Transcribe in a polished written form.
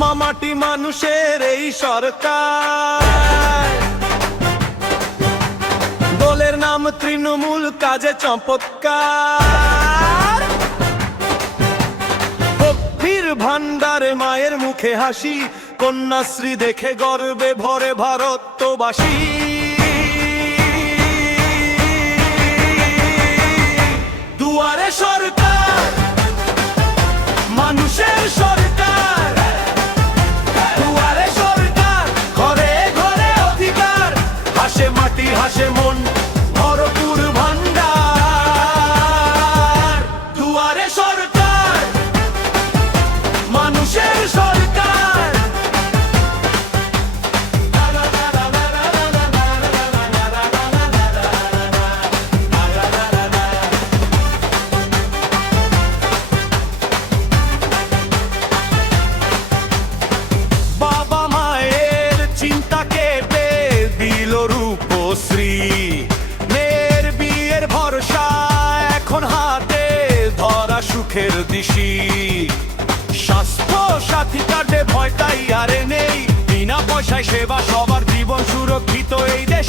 মামাটি মানুষের এই সরকার, দলের নাম তৃণমূল, কাজে চমৎকার। ভক্তির ভান্ডারে মায়ের মুখে হাসি, কন্যাশ্রী দেখে গর্বে ভরে ভারতবাসী। দুয়ারে সরকার, মানুষের সরকার, দুয়ারে সরকার, ঘরে ঘরে অধিকার, হাসে মাটি হাসে মন, ভরপুর ভান্ডার। দুয়ারে সরকার, মানুষের সরকার। বাবা মায়ের চিন্তা কেটে দিল রূপশ্রী, মেয়ের বিয়ের ভরসা এখন হাতে ধরা সুখের দিশি। স্বাস্থ্য সাথী কার্ডে ভয়টাই আরে নেই, বিনা পয়সায় সেবা, সবার জীবন সুরক্ষিত এই দেশে।